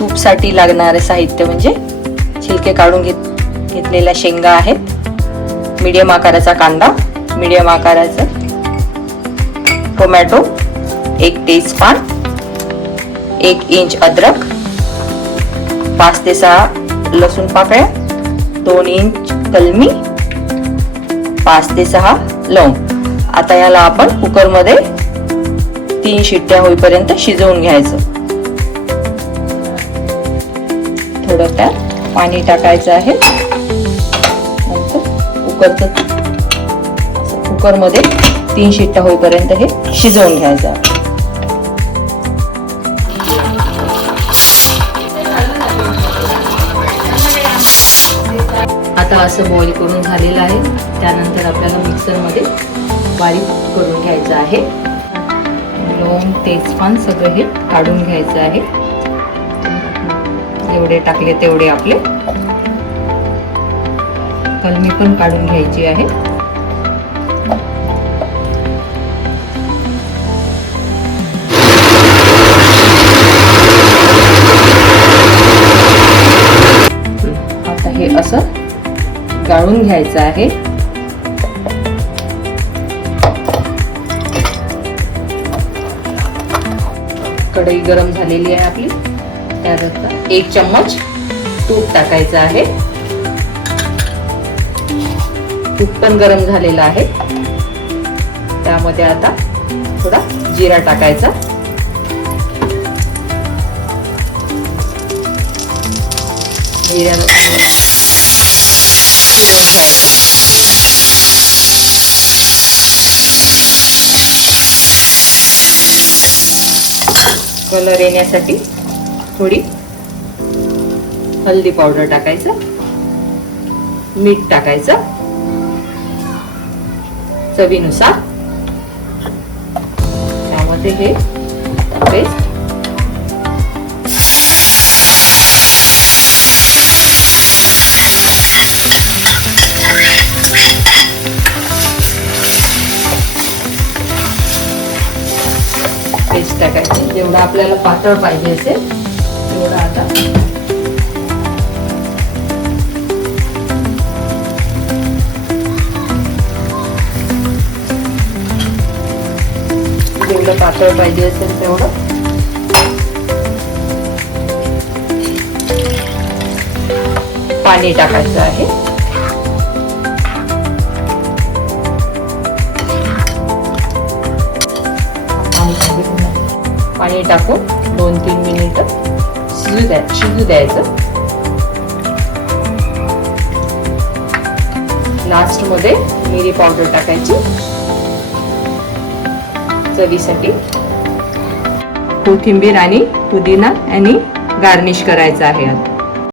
सूपसाठी लागणारे साहित्य म्हणजे छिलके काढून घेतलेल्या शेंगा आहेत, मीडियम आकाराचा कांदा, मीडियम आकाराचा टोमॅटो, 1 तेजपान, 1 इंच अद्रक, 5 ते 6 लसूण पाकळ्या, 2 इंच कलमी, 5 ते 6 लवंग. आता याला आपण कुकर मध्ये 3 शिट्ट्या होईपर्यंत शिजवून घ्यायचं. थोडं त्यात पाणी टाकायचं आहे. नंतर कुकर मध्ये 3 शिट्ट्या होईपर्यंत हे शिजवून घ्यायचं. आता असं बॉईल करून झालेलं आहे. त्यानंतर आपल्याला मिक्सर मध्ये बारीक करून घ्यायचं आहे. लवंग, तेजपान सगळं हे काढून घ्यायचं आहे. जेवढे टाकले तेवढे आपले. कलमी पण काढून घ्यायची आहे. आता हे असं गाळून घ्यायचं आहे. कढई गरम झालेली आहे आपली. त्यात आता 1 चम्मच तूप टाकायचं आहे. तूप पण गरम झालेलं आहे. त्यामध्ये आता थोडा जिरा टाकायचा. जिऱ्याला कलर येण्यासाठी थोडी हळदी पावडर टाकायचं, मीठ टाकायचं चवीनुसार. त्यामध्ये हे पेस्ट टाकायची. जेवढं आपल्याला पातळ पाहिजे असेल तेवढं आता जेवढं पातळ पाहिजे असेल तेवढं पाणी टाकायचं आहे. पाणी टाकून 2-3 मिनिटं शिजू द्यायचं. लास्ट मध्ये मिरी पावडर टाकायची चवीसाठी. कोथिंबीर आणि पुदिना आणि गार्निश करायचं आहे.